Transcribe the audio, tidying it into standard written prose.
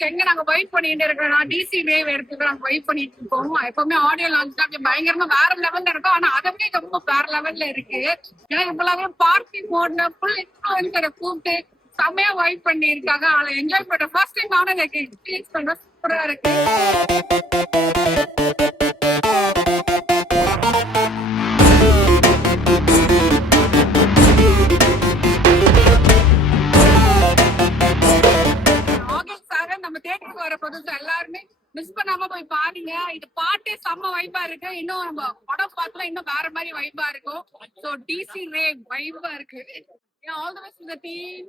லான்ச்க்கு எங்க நாங்க வெயிட் பண்ணிட்டு இருக்கோம். டிசி வேவ் எடுத்துட்டு நாங்க வெயிட் பண்ணிட்டு இருக்கோம். எப்பவுமே ஆடியோ லான்ச் தான் பயங்கரமா வேற லெவல்ல இருக்கும். ஆனா அதவே ரொம்ப வேற லெவல்ல இருக்கு. ஏன்னா இப்பெல்லாம் பார்ட்டி மோட்ல ஃபுல் இன்ஃபுளுசரை கூப்பிட்டு செம்மையா வெயிட் பண்ணி இருக்காங்க. அதை என்ஜாய் பண்ண ஃபர்ஸ்ட் டைம் நானும் எனக்கு எக்ஸ்பீரியன்ஸ் பண்ண சூப்பரா இருக்கு. எல்லாருமே மிஸ் பண்ணாம போய் பாருங்க. இது பாட்டே செம்ம வைபா இருக்கு. இன்னும் நம்ம படம் பார்த்தா இன்னும் வேற மாதிரி வைபா இருக்கும். சோ டிசி ரே வைபா இருக்கு. All the best to the team.